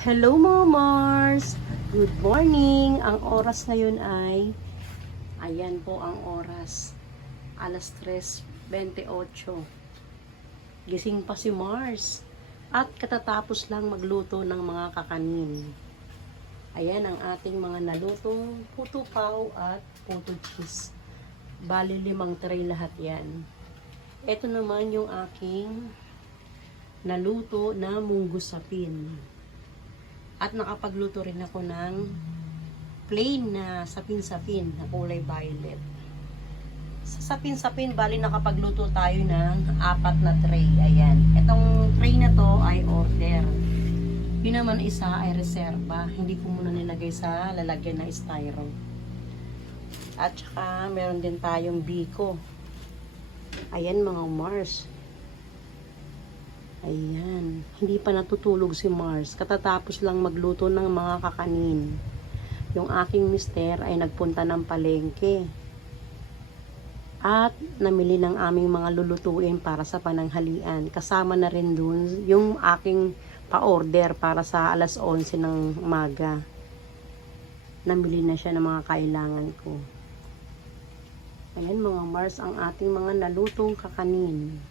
Hello mga Mars! Good morning! Ang oras ngayon ay, ayan po ang oras, alas 3.28. Gising pa si Mars at katatapos lang magluto ng mga kakanin. Ayan ang ating mga nalutong puto pau at puto cheese. Bali limang tray lahat yan. Ito naman yung aking naluto na munggo sapin. At nakapagluto rin ako ng plain na sapin-sapin na kulay violet. Sa sapin-sapin, bali nakapagluto tayo ng apat na tray. Ayan. Itong tray na to ay order. Yun naman isa ay reserva. Hindi ko muna nilagay sa lalagyan na styro. At saka meron din tayong biko. Ayan mga Mars. Ayan. Hindi pa natutulog si Mars. Katatapos lang magluto ng mga kakanin. Yung aking mister ay nagpunta ng palengke. At namili ng aming mga lulutuin para sa pananghalian. Kasama na rin dun yung aking pa-order para sa alas 11 ng umaga. Namili na siya ng mga kailangan ko. Ayan mga Mars ang ating mga nalutong kakanin.